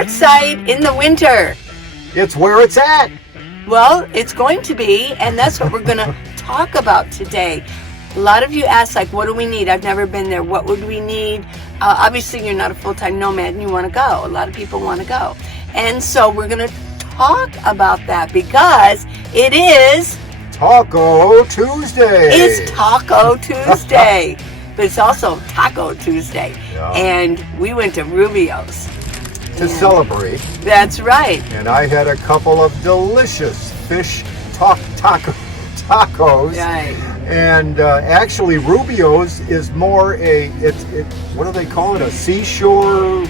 Quartzsite in the winter. It's where it's at. Well, it's going to be, and that's what we're going to talk about today. A lot of you ask, like, what do we need? I've never been there. What would we need? Obviously, you're not a full-time nomad and you want to go. A lot of people want to go. And so we're going to talk about that because it is Taco Tuesday. It's Taco Tuesday. But it's also Taco Tuesday. Yeah. And we went to Rubio's. To celebrate. That's right. And I had a couple of delicious fish tacos. Right. And actually, Rubio's is more what do they call it? A seashore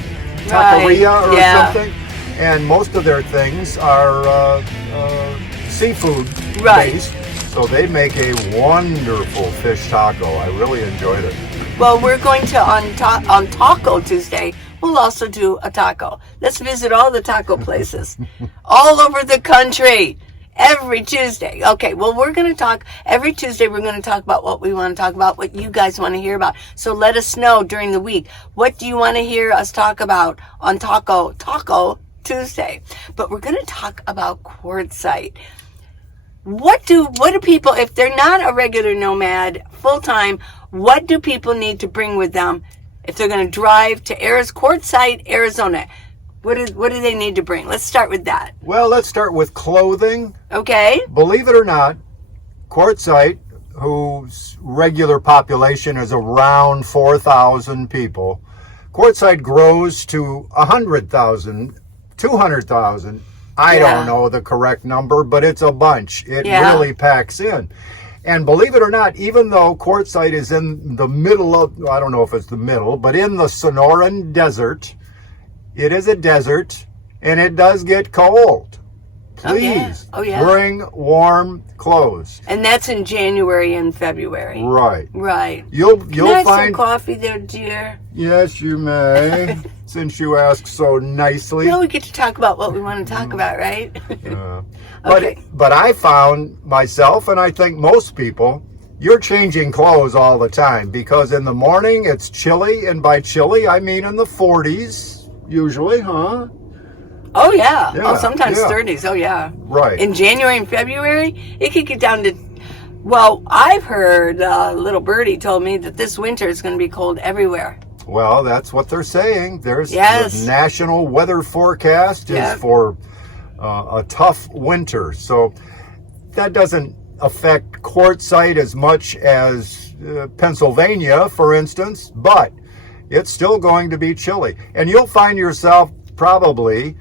taqueria or something. And most of their things are seafood based. So they make a wonderful fish taco. I really enjoyed it. Well, we're going to, on Taco Tuesday, we'll also do a taco. Let's visit all the taco places all over the country every Tuesday. Okay, well, we're going to talk, every Tuesday we're going to talk about what we want to talk about, what you guys want to hear about. So let us know during the week, what do you want to hear us talk about on Taco Tuesday? But we're going to talk about Quartzsite. What do people, if they're not a regular nomad full-time, what do people need to bring with them if they're going to drive to Quartzsite, Arizona? What do they need to bring? Let's start with that. Well, let's start with clothing. Okay. Believe it or not, Quartzsite, whose regular population is around 4,000 people, Quartzsite grows to 100,000, 200,000. I don't know the correct number, but it's a bunch. It really packs in. And believe it or not, even though Quartzsite is in the middle of, I don't know if it's the middle, but in the Sonoran Desert, it is a desert, and it does get cold. Please bring warm clothes. And that's in January and February. Right. Right. You'll Can I have find some coffee there, dear? Yes, you may. Since you ask so nicely. No, we get to talk about what we want to talk about, right? But I found myself, and I think most people, you're changing clothes all the time because in the morning it's chilly, and by chilly I mean in the 40s usually, huh? Oh yeah. Oh, sometimes 30s. Oh yeah. Right. In January and February, it could get down to. Well, I've heard little birdie told me that this winter is going to be cold everywhere. Well, that's what they're saying. There's the national weather forecast is for a tough winter. So that doesn't affect Quartzsite as much as Pennsylvania, for instance, but it's still going to be chilly. And you'll find yourself probably,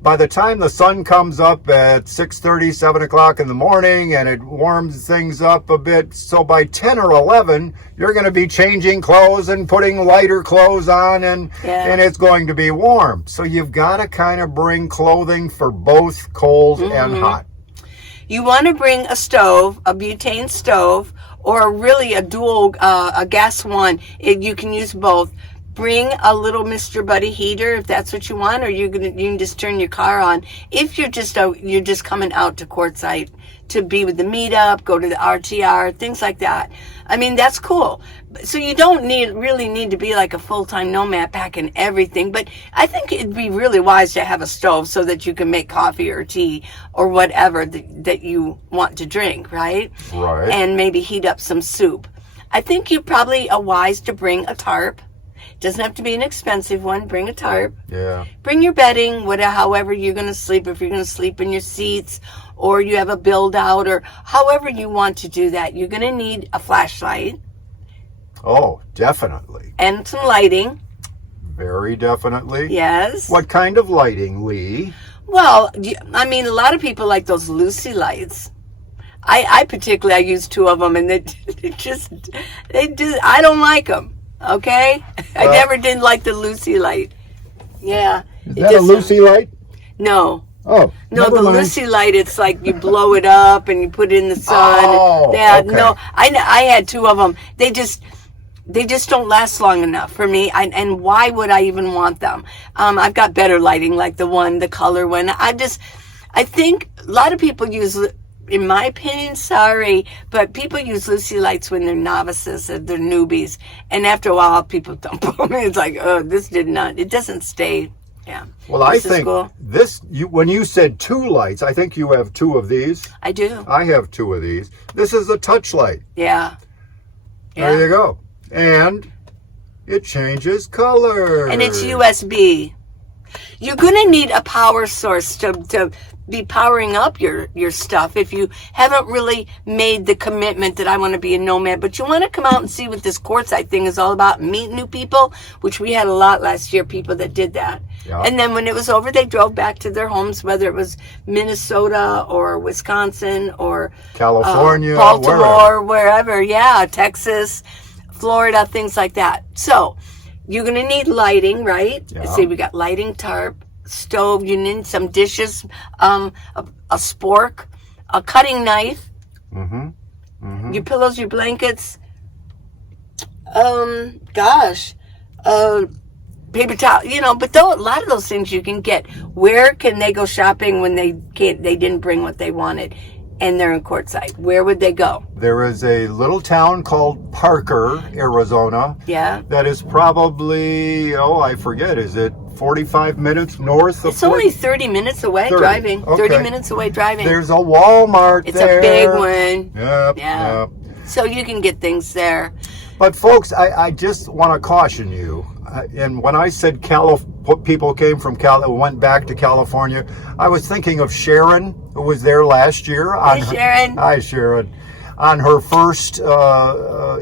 by the time the sun comes up at 6:30, 7 o'clock in the morning and it warms things up a bit, so by 10 or 11, you're going to be changing clothes and putting lighter clothes on and it's going to be warm. So you've got to kind of bring clothing for both cold and hot. You want to bring a stove, a butane stove, or really a dual, a gas one. You can use both. Bring a little Mr. Buddy heater if that's what you want, or you can just turn your car on. If you're just coming out to Quartzsite to be with the Meetup, go to the RTR, things like that. I mean, that's cool. So you don't really need to be like a full-time nomad packing everything, but I think it'd be really wise to have a stove so that you can make coffee or tea or whatever that you want to drink, right? Right. And maybe heat up some soup. I think you probably are wise to bring a tarp. Doesn't have to be an expensive one. Bring a tarp. Yeah. Bring your bedding, however you're going to sleep. If you're going to sleep in your seats or you have a build out or however you want to do that, you're going to need a flashlight. Oh, definitely. And some lighting. Very definitely. Yes. What kind of lighting, Lee? Well, I mean, a lot of people like those Lucy lights. I particularly, I use two of them and I don't like them. Okay? I never did like the Lucy light. Yeah. Is that a Lucy light? No. Oh. No, the Lucy light, it's like you blow it up and you put it in the sun. Oh, yeah, okay. No, I had two of them. They just don't last long enough for me. And why would I even want them? I've got better lighting, like the color one. I think a lot of people use, in my opinion, sorry, but people use Lucy lights when they're novices or they're newbies. And after a while, people dump them. It's like, oh, it doesn't stay Yeah. Well, I think when you said 2 lights, I think you have 2 of these. I do. I have 2 of these. This is a touch light. Yeah. There you go. And it changes color. And it's USB. You're going to need a power source to be powering up your stuff if you haven't really made the commitment that I want to be a nomad. But you want to come out and see what this Quartzsite thing is all about. Meet new people, which we had a lot last year, people that did that. Yeah. And then when it was over, they drove back to their homes, whether it was Minnesota or Wisconsin or California, Baltimore, wherever. Yeah, Texas, Florida, things like that. So you're going to need lighting, right? Yeah. Let's see, we got lighting, tarp, stove. You need some dishes, a spork, a cutting knife, your pillows, your blankets. Paper towel. But a lot of those things you can get. Where can they go shopping when they didn't bring what they wanted? And they're in Quartzsite. Where would they go? There is a little town called Parker, Arizona. Yeah. That is probably, I forget, is it 45 minutes north of It's only 30 minutes away driving. Okay. 30 minutes away driving. There's a Walmart there. It's a big one. Yep. Yeah. Yep. So you can get things there. But folks, I just want to caution you. And when I said people came from went back to California, I was thinking of Sharon, who was there last year. Sharon. Hi, Sharon. On her first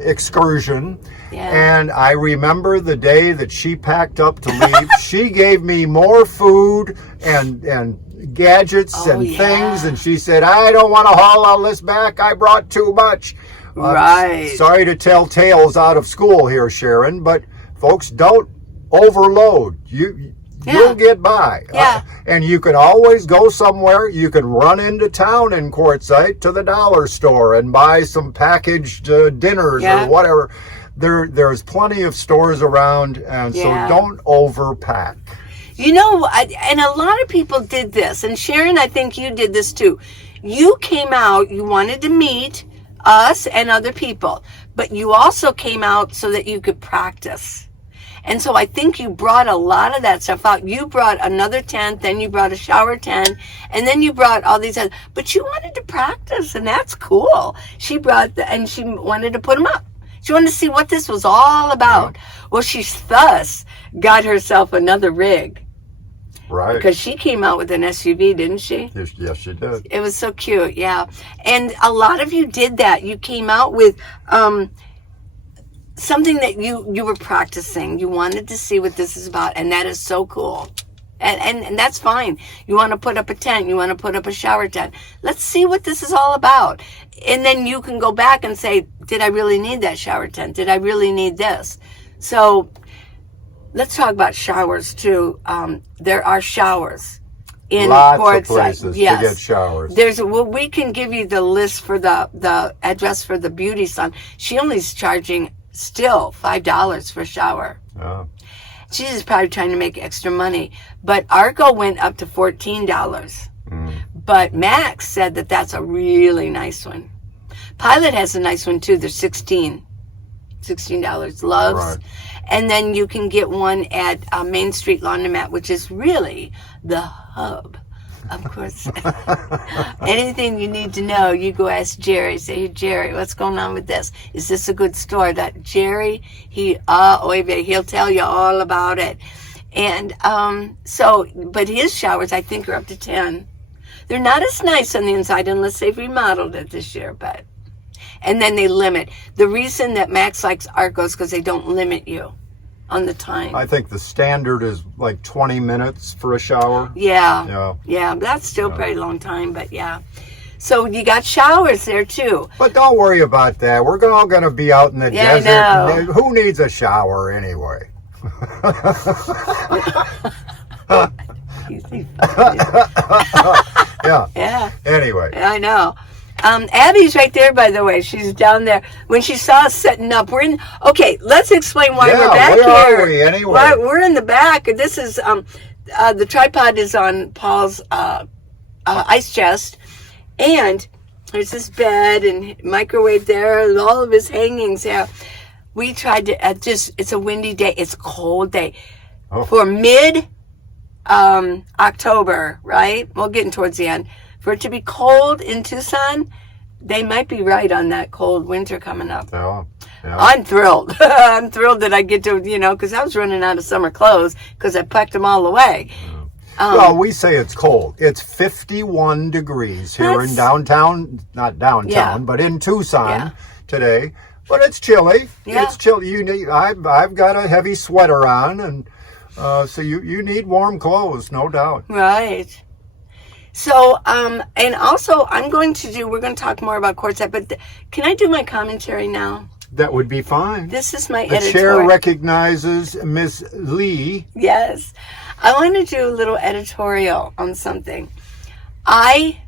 excursion. Yeah. And I remember the day that she packed up to leave. She gave me more food and gadgets things. And she said, I don't want to haul all this back. I brought too much. Right. Sorry to tell tales out of school here, Sharon, but folks, don't overload. You'll get by. Yeah. And you can always go somewhere. You can run into town in Quartzsite to the dollar store and buy some packaged dinners or whatever. There's plenty of stores around, and so don't overpack. And a lot of people did this. And Sharon, I think you did this too. You came out, you wanted to meet us and other people, but you also came out so that you could practice. And so I think you brought a lot of that stuff out. You brought another tent, then you brought a shower tent, and then you brought all these other, but you wanted to practice, and that's cool. She brought and she wanted to put them up. She wanted to see what this was all about. Well, she thus got herself another rig. Right. Because she came out with an SUV, didn't she? Yes, she did. It was so cute, yeah. And a lot of you did that. You came out with something that you were practicing. You wanted to see what this is about, and that is so cool. And that's fine. You want to put up a tent. You want to put up a shower tent. Let's see what this is all about. And then you can go back and say, did I really need that shower tent? Did I really need this? So let's talk about showers too. There are showers in Quartzsite. Lots of places to get showers. We can give you the list for the address for the beauty salon. She only is charging still $5 for a shower. Oh. She's just probably trying to make extra money. But Argo went up to $14. But Max said that that's a really nice one. Pilot has a nice one too. They're $16. $16. Loves. Right. And then you can get one at Main Street Laundromat, which is really the hub. Of course, anything you need to know, you go ask Jerry. Say, hey, Jerry, what's going on with this? Is this a good store? That Jerry, he'll tell you all about it. And but his showers, I think, are up to 10. They're not as nice on the inside unless they've remodeled it this year, but. And then they limit. The reason that Max likes Arcos because they don't limit you on the time. I think the standard is like 20 minutes for a shower. Yeah. That's still a pretty long time, but yeah. So you got showers there too. But don't worry about that. We're all going to be out in the desert. I know. Who needs a shower anyway? Yeah. Anyway. I know. Abby's right there, by the way. She's down there. When she saw us setting up, okay, let's explain why we're back here. Where are we anyway? We're in the back. This is, the tripod is on Paul's ice chest. And there's this bed and microwave there and all of his hangings there. We tried to, it's a windy day. It's a cold day. For October, right? We're getting towards the end. For it to be cold in Tucson, they might be right on that cold winter coming up. Yeah. I'm thrilled. I'm thrilled that I get to, because I was running out of summer clothes because I packed them all away. Well, we say it's cold. It's 51 degrees here in downtown, not downtown, but in Tucson today. But it's chilly. Yeah. It's chilly. I've got a heavy sweater on, and so you need warm clothes, no doubt. Right. So, and also we're going to talk more about Quartzsite, but can I do my commentary now? That would be fine. This is my editorial. The chair recognizes Miss Lee. Yes. I want to do a little editorial on something. I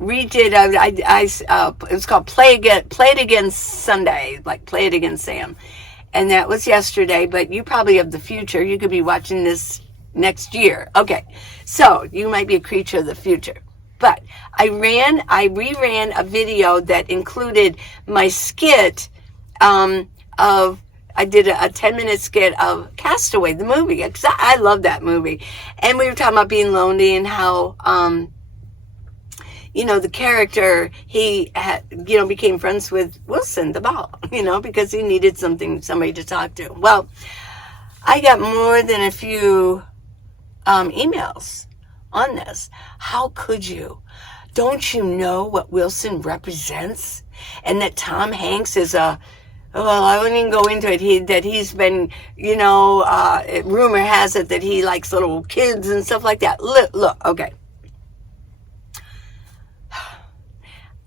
redid, it was called Play It Again Sunday, like Play It Again Sam. And that was yesterday, but you probably have the future. You could be watching this next year. Okay. So you might be a creature of the future. But I reran a video that included my skit I did a 10-minute skit of Castaway, the movie, because I love that movie. And we were talking about being lonely and how, the character, he became friends with Wilson, the ball, because he needed somebody to talk to. Well, I got more than a few emails on this. How could you? Don't you know what Wilson represents? And that Tom Hanks is I wouldn't even go into it. He's been, rumor has it that he likes little kids and stuff like that. Look, okay.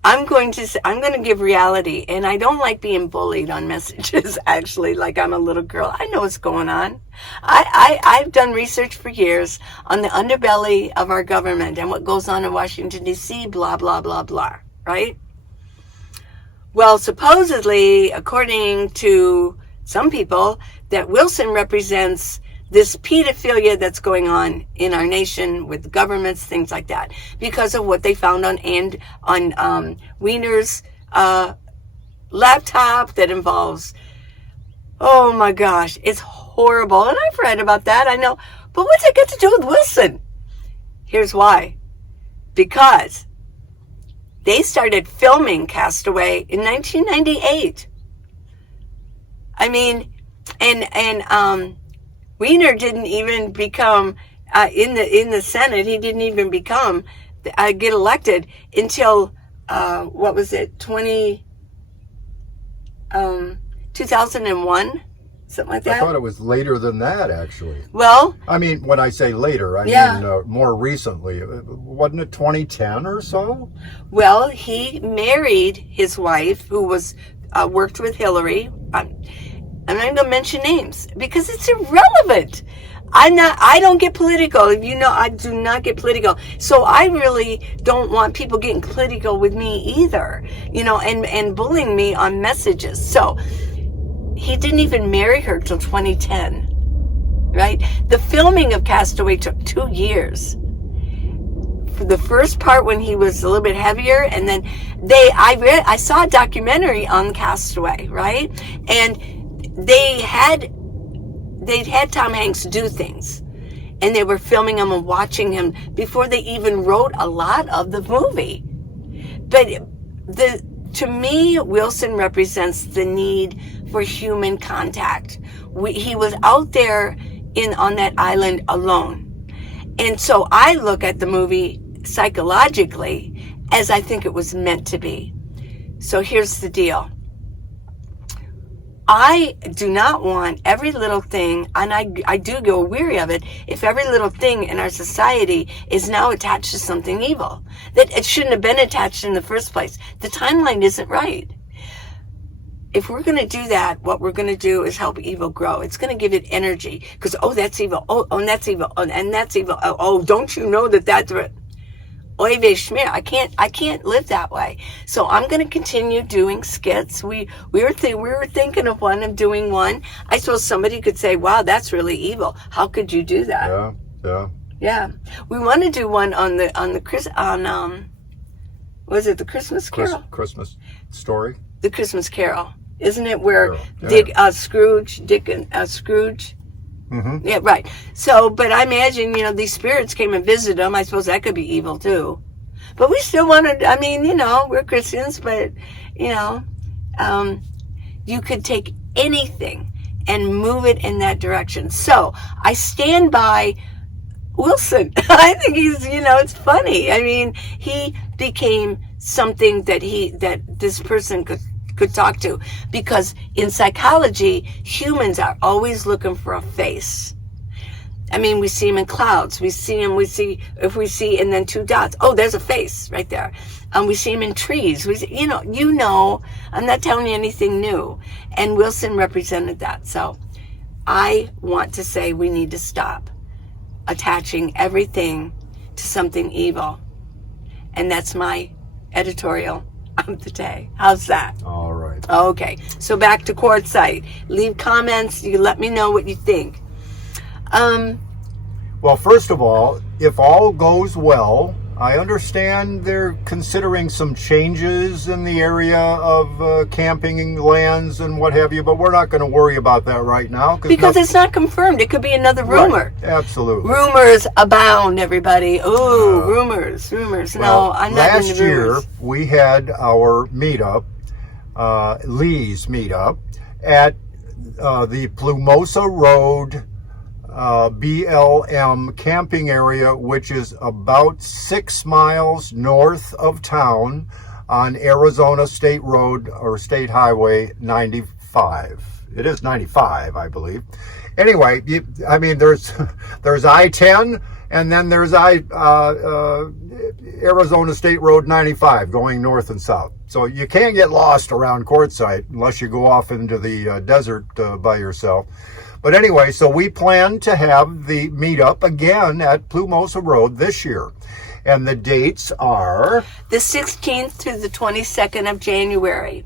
I'm going to give reality, and I don't like being bullied on messages, actually, like I'm a little girl. I know what's going on. I've done research for years on the underbelly of our government and what goes on in Washington, D.C., blah, blah, blah, blah, right? Well, supposedly, according to some people, that Wilson represents this pedophilia that's going on in our nation with governments, things like that, because of what they found on Weiner's laptop that involves, oh my gosh, it's horrible. And I've read about that, I know. But what's it got to do with Wilson? Here's why. Because they started filming Castaway in 1998. I mean, and Weiner didn't even become in the Senate. He didn't even get elected until 2001, something like that. I thought it was later than that, actually. Well, I mean, when I say later, I mean more recently. Wasn't it 2010 or so? Well, he married his wife, who was worked with Hillary. I'm not going to mention names because it's irrelevant. I don't get political. I do not get political. So I really don't want people getting political with me either, and bullying me on messages. So he didn't even marry her till 2010, right? The filming of Castaway took 2 years. For the first part when he was a little bit heavier, and then I saw a documentary on Castaway, right? And they'd had Tom Hanks do things, and they were filming him and watching him before they even wrote a lot of the movie. But to me, Wilson represents the need for human contact. He was out there on that island alone. And so I look at the movie psychologically as I think it was meant to be. So here's the deal. I do not want every little thing, and I do go weary of it, if every little thing in our society is now attached to something evil. That it shouldn't have been attached in the first place. The timeline isn't right. If we're going to do that, what we're going to do is help evil grow. It's going to give it energy. Because, that's evil. And that's evil. And that's evil. Oh, don't you know that's... Oy vey schmear. I can't live that way. So I'm going to continue doing skits. We were thinking of doing one. I suppose somebody could say, "Wow, that's really evil. How could you do that?" Yeah. We want to do one on the was it the Christmas Carol? Christmas Story. The Christmas Carol, isn't it? Where Scrooge Mm-hmm. Yeah, right. So, but I imagine, these spirits came and visited them. I suppose that could be evil too. But we still wanted, we're Christians, but, you could take anything and move it in that direction. So I stand by Wilson. I think he's, it's funny. I mean, he became something that this person could talk to, because in psychology, humans are always looking for a face. I mean, we see him in clouds. We see, and then two dots. Oh, there's a face right there. We see him in trees. I'm not telling you anything new. And Wilson represented that. So I want to say we need to stop attaching everything to something evil. And that's my editorial of the day. How's that? All right. Okay. So back to Quartzsite. Leave comments. You let me know what you think. Well, first of all, if all goes well, I understand they're considering some changes in the area of camping lands and what have you, but we're not going to worry about that right now. Because it's not confirmed. It could be another rumor. Right, absolutely. Rumors abound, everybody. Oh, rumors. Well, No, I'm not into rumors. Last year, we had our meetup, Lee's meetup, at the Plumosa Road BLM camping area, which is about 6 miles north of town on Arizona State Road or State Highway 95. It is 95, I believe. Anyway, there's I-10, and then there's Arizona State Road 95 going north and south. So you can't get lost around Quartzsite unless you go off into the desert by yourself. But anyway, so we plan to have the meetup again at Plumosa Road this year. And the dates are the 16th through the 22nd of January.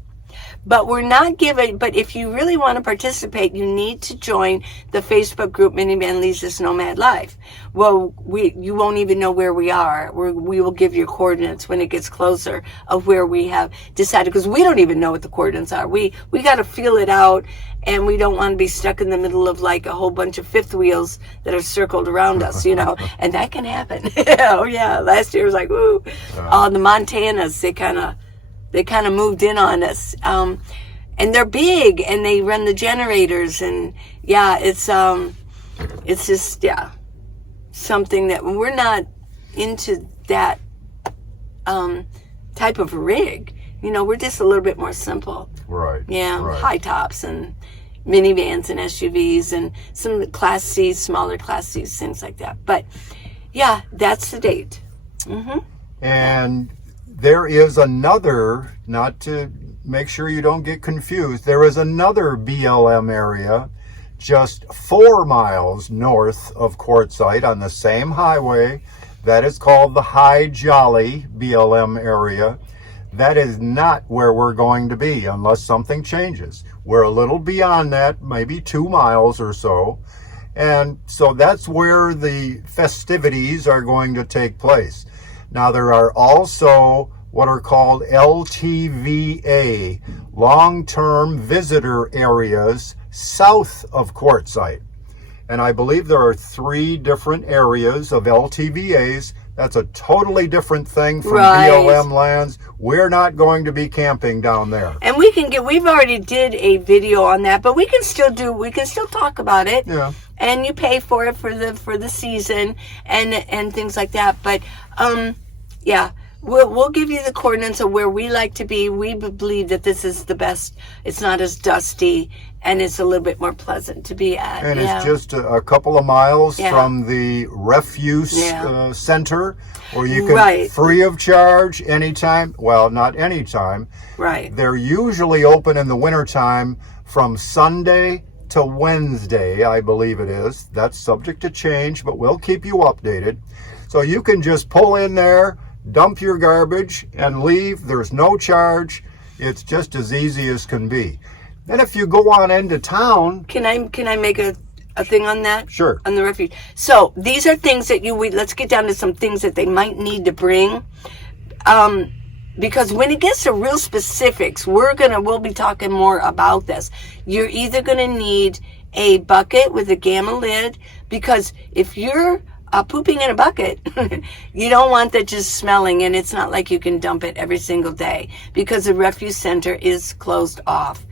But we're not giving, but if you really want to participate, you need to join the Facebook group Minivan Leads This Nomad Life. Well, you won't even know where we are. We will give you coordinates when it gets closer of where we have decided, because we don't even know what the coordinates are. We got to feel it out, and we don't want to be stuck in the middle of like a whole bunch of fifth wheels that are circled around us, and that can happen. Oh yeah, last year was like, woo. The Montanas, they kind of moved in on us. And they're big, and they run the generators, and yeah, it's just, yeah, something that we're not into that type of rig. We're just a little bit more simple. right. Yeah, right. high tops and minivans and SUVs and some Class C's, smaller Class C's, things like that. But yeah, that's the date. Mm-hmm. And there is another, not to make sure you don't get confused, there is another BLM area just 4 miles north of Quartzsite on the same highway. That is called the High Jolly BLM area. That is not where we're going to be unless something changes. We're a little beyond that, maybe 2 miles or so. And so that's where the festivities are going to take place. Now, there are also what are called LTVA, long-term visitor areas south of Quartzsite. And I believe there are 3 different areas of LTVAs. That's a totally different thing from BLM lands. We're not going to be camping down there. And we've already did a video on that, but we can still talk about it. Yeah. And you pay for it for the season and things like that. But yeah, we'll give you the coordinates of where we like to be. We believe that this is the best. It's not as dusty, and it's a little bit more pleasant to be at. And it's just a couple of miles Yeah. from the refuse Yeah. center, where you can, Right. free of charge, anytime. Well, not anytime. Right. They're usually open in the wintertime from Sunday to Wednesday, I believe it is. That's subject to change, but we'll keep you updated. So you can just pull in there, dump your garbage, and leave. There's no charge. It's just as easy as can be. Then if you go on into town... Can I make a thing on that? Sure. On the refuge. So these are things that let's get down to some things that they might need to bring. because when it gets to real specifics, we'll be talking more about this. You're either going to need a bucket with a gamma lid, because if you're pooping in a bucket, you don't want that just smelling, and it's not like you can dump it every single day because the refuse center is closed off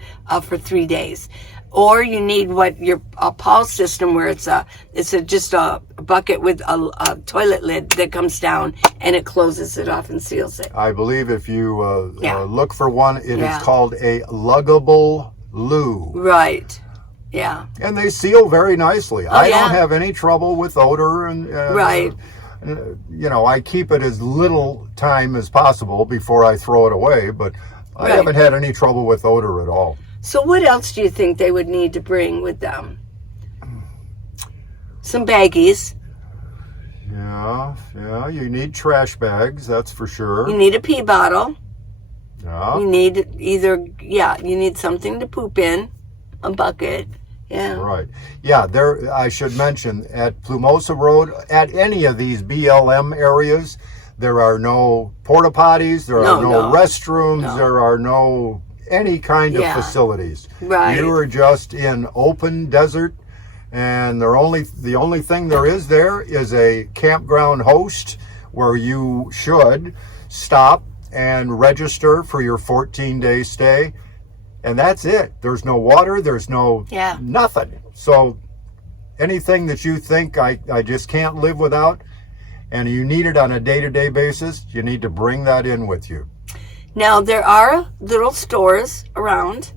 for 3 days. Or you need a pulse system, where it's just a bucket with a toilet lid that comes down and it closes it off and seals it. I believe if you look for one, it is called a luggable loo. Right. Yeah. And they seal very nicely. I don't have any trouble with odor, and right. I keep it as little time as possible before I throw it away, but I haven't had any trouble with odor at all. So what else do you think they would need to bring with them? Some baggies. Yeah, you need trash bags, that's for sure. You need a pee bottle. Yeah. You need you need something to poop in, a bucket. Yeah. Right. Yeah, I should mention, at Plumosa Road, at any of these BLM areas, there are no porta potties, there are no restrooms, there are no any kind of facilities. Right. You are just in open desert, and the only thing there is a campground host where you should stop and register for your 14-day stay. And that's it. There's no water. There's no nothing. So anything that you think I just can't live without, and you need it on a day-to-day basis, you need to bring that in with you. Now, there are little stores around,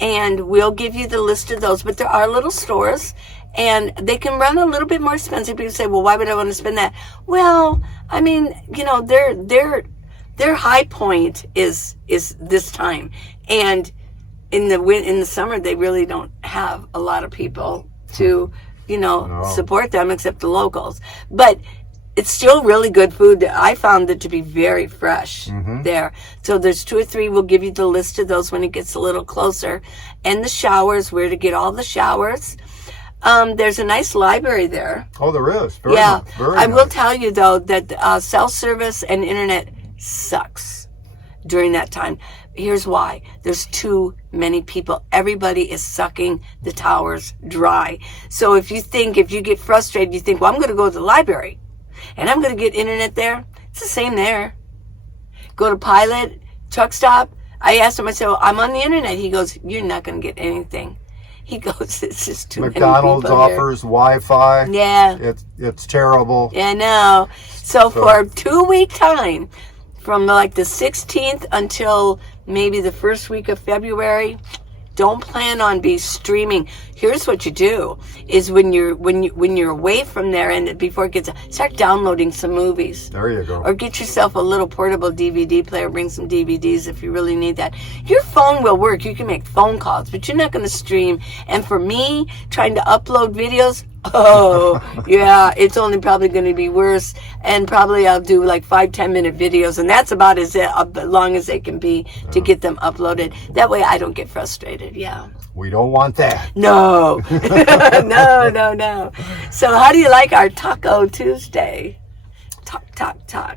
and we'll give you the list of those. But there are little stores, and they can run a little bit more expensive. People say, well, why would I want to spend that? Well, I mean, their high point is this time. And in the summer, they really don't have a lot of people to, support them except the locals. But it's still really good food. I found it to be very fresh there. So there's 2 or 3. We'll give you the list of those when it gets a little closer. And the showers, where to get all the showers. There's a nice library there. Oh, there is. Very nice. I will tell you, though, that cell service and internet sucks during that time. Here's why. There's too many people. Everybody is sucking the towers dry. So if you get frustrated, you think, well, I'm going to go to the library and I'm going to get internet there. It's the same there. Go to Pilot, truck stop. I asked him, I said, well, I'm on the internet. He goes, you're not going to get anything. He goes, it's just too McDonald's many people offers Wi-Fi. Yeah. It's terrible. Yeah, I know. So for a 2-week time, from like the 16th until maybe the first week of February, don't plan on streaming. Here's what you do: is when you're away from there, and before it gets, start downloading some movies. There you go. Or get yourself a little portable DVD player. Bring some DVDs if you really need that. Your phone will work. You can make phone calls, but you're not going to stream. And for me, trying to upload videos, it's only probably going to be worse. And probably I'll do like 5-10 minute videos, and that's about as long as they can be to get them uploaded. That way I don't get frustrated. Yeah. We don't want that. No. No. So how do you like our Taco Tuesday? Talk.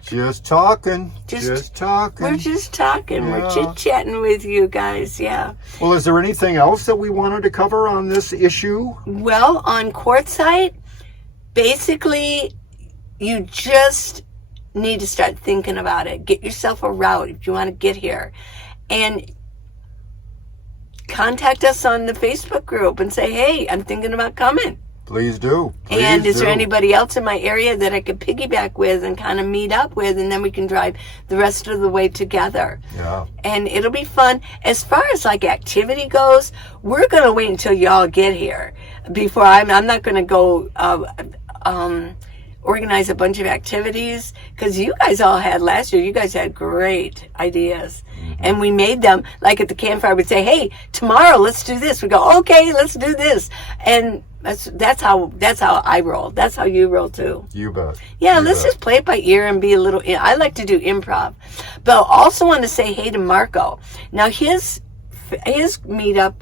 Just talking. Just talking. We're just talking. Yeah. We're chit-chatting with you guys. Yeah. Well, is there anything else that we wanted to cover on this issue? Well, on Quartzsite, basically, you just need to start thinking about it. Get yourself a route if you want to get here. And contact us on the Facebook group and say, hey, I'm thinking about coming. Please do. And is there anybody else in my area that I could piggyback with and kind of meet up with, and then we can drive the rest of the way together. Yeah. And it'll be fun. As far as like activity goes, we're going to wait until y'all get here before I'm not going to go organize a bunch of activities, because you guys all had last year. You guys had great ideas. And we made them, like at the campfire, we'd say, hey, tomorrow let's do this. We go, okay, let's do this. And that's how I roll. That's how you roll too. You bet. Yeah, let's just play it by ear and be a little, I like to do improv. But I also want to say hey to Marco. Now his meetup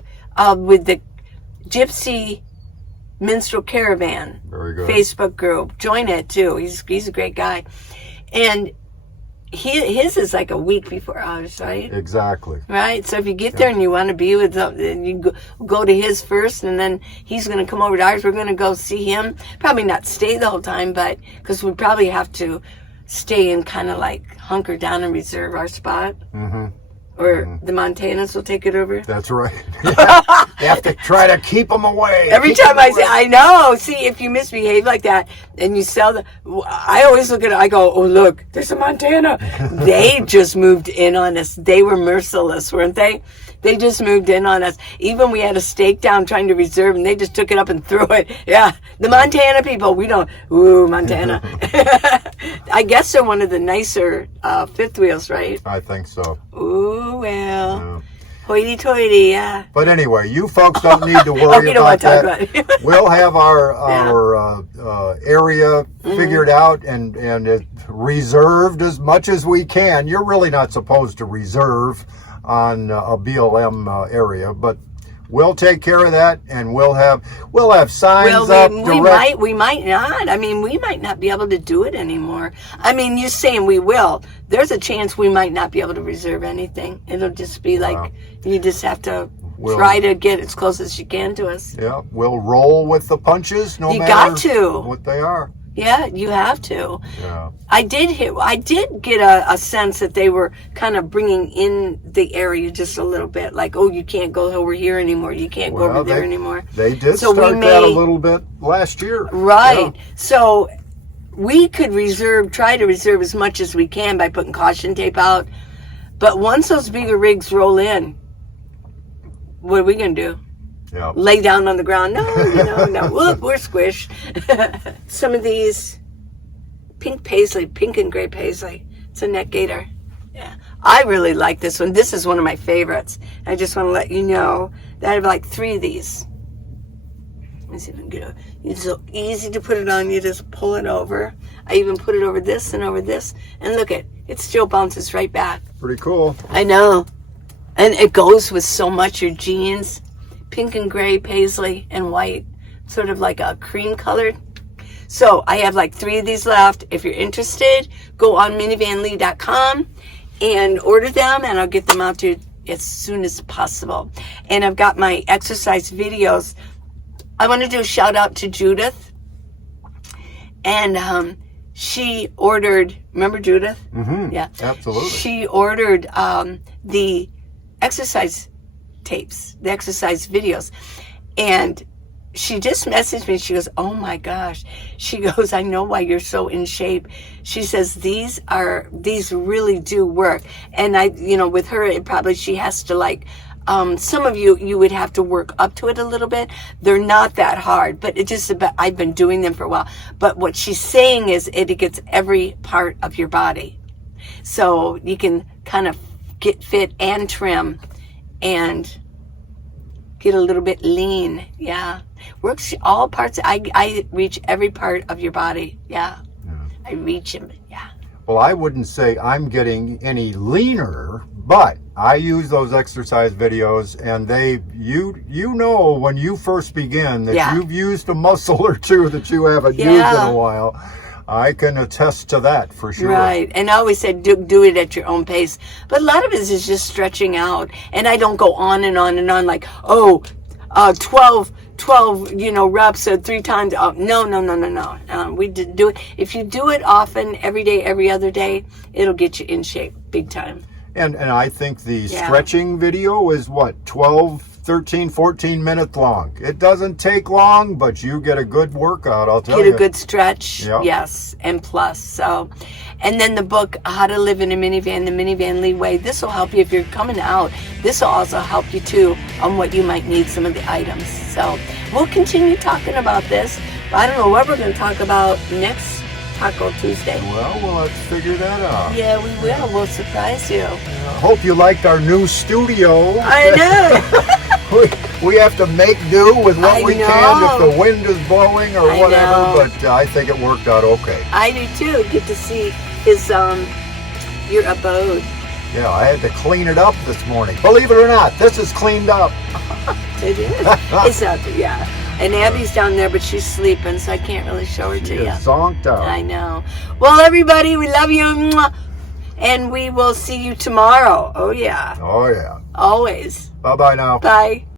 with the Gypsy Minstrel Caravan Very good. Facebook group. Join it too. He's a great guy. And his is like a week before ours, right? Exactly. Right. So if you get there and you want to be with them, then you go to his first, and then he's going to come over to ours. We're going to go see him. Probably not stay the whole time, but because we probably have to stay and kind of like hunker down and reserve our spot. Mm-hmm. Or the Montanas will take it over. That's right. Yeah. They have to try to keep them away. Every time I say, I know. See, if you misbehave like that and you sell I always look at it, I go, oh, look, there's a Montana. They just moved in on us. They were merciless, weren't they? They just moved in on us. Even we had a stake down trying to reserve, and they just took it up and threw it. Yeah, the Montana people. We don't. Ooh, Montana. I guess they're one of the nicer fifth wheels, right? I think so. Ooh, well. Yeah. Hoity-toity, yeah. But anyway, you folks don't need to worry about that. We'll have our area figured out and reserved as much as we can. You're really not supposed to reserve on a BLM area, but we'll take care of that, and we'll have signs up. We might not. I mean, we might not be able to do it anymore. I mean, you're saying we will. There's a chance we might not be able to reserve anything. It'll just be like you just have to try to get as close as you can to us. Yeah, we'll roll with the punches, no matter what they are. Yeah, you have to. Yeah. I did get a sense that they were kind of bringing in the area just a little bit. Like, oh, you can't go over here anymore. You can't go over there anymore. They did start that a little bit last year. Right. Yeah. So we could try to reserve as much as we can by putting caution tape out. But once those bigger rigs roll in, what are we going to do? Yeah. Lay down on the ground. No. Whoop, we're squished. Some of these pink and gray paisley. It's a neck gaiter. Yeah. I really like this one. This is one of my favorites. I just want to let you know that I have like 3 of these. Let me see if I can get it. It's so easy to put it on. You just pull it over. I even put it over this and over this. And look it still bounces right back. Pretty cool. I know. And it goes with so much your jeans. Pink and gray paisley and white, sort of like a cream colored. So I have like 3 of these left. If you're interested, go on minivanlee.com and order them, and I'll get them out to you as soon as possible. And I've got my exercise videos. I want to do a shout out to Judith, and she ordered. Remember Judith? Mm-hmm. Yeah, absolutely. She ordered the exercise tapes, the exercise videos, and she just messaged me. She goes, oh my gosh, she goes, I know why you're so in shape. She says these really do work. And I, with her, she has to like some of you would have to work up to it a little bit. They're not that hard, but I've been doing them for a while. But what she's saying is it gets every part of your body, so you can kind of get fit and trim and get a little bit lean. Yeah. Works all parts. I reach every part of your body. Yeah. I reach them. Yeah. Well, I wouldn't say I'm getting any leaner, but I use those exercise videos, and you know when you first begin that you've used a muscle or two that you haven't used in a while. I can attest to that for sure. Right. And I always said do it at your own pace. But a lot of it is just stretching out. And I don't go on and on and on like, 12 reps or 3 times. Oh, no. We do it. If you do it often, every day, every other day, it'll get you in shape big time. And I think the stretching video is 12, 13, 14 minutes long. It doesn't take long, but you get a good workout, I'll tell you. Get a good stretch, yes, and plus. So, and then the book, How to Live in a Minivan, The Minivan Lee Way. This will help you if you're coming out. This will also help you, too, on what you might need, some of the items. So, we'll continue talking about this. But I don't know what we're going to talk about next Taco Tuesday. Well, we'll have to figure that out. Yeah, we will. We'll surprise you. I hope you liked our new studio. I know. we have to make do with what we can if the wind is blowing or whatever, but I think it worked out okay. I do too. Get to see his your abode. Yeah, I had to clean it up this morning. Believe it or not, this is cleaned up. It is. It's up, yeah. And Abby's down there, but she's sleeping, so I can't really show her to you. She's zonked out. I know. Well, everybody, we love you. And we will see you tomorrow. Oh, yeah. Oh, yeah. Always. Bye-bye now. Bye.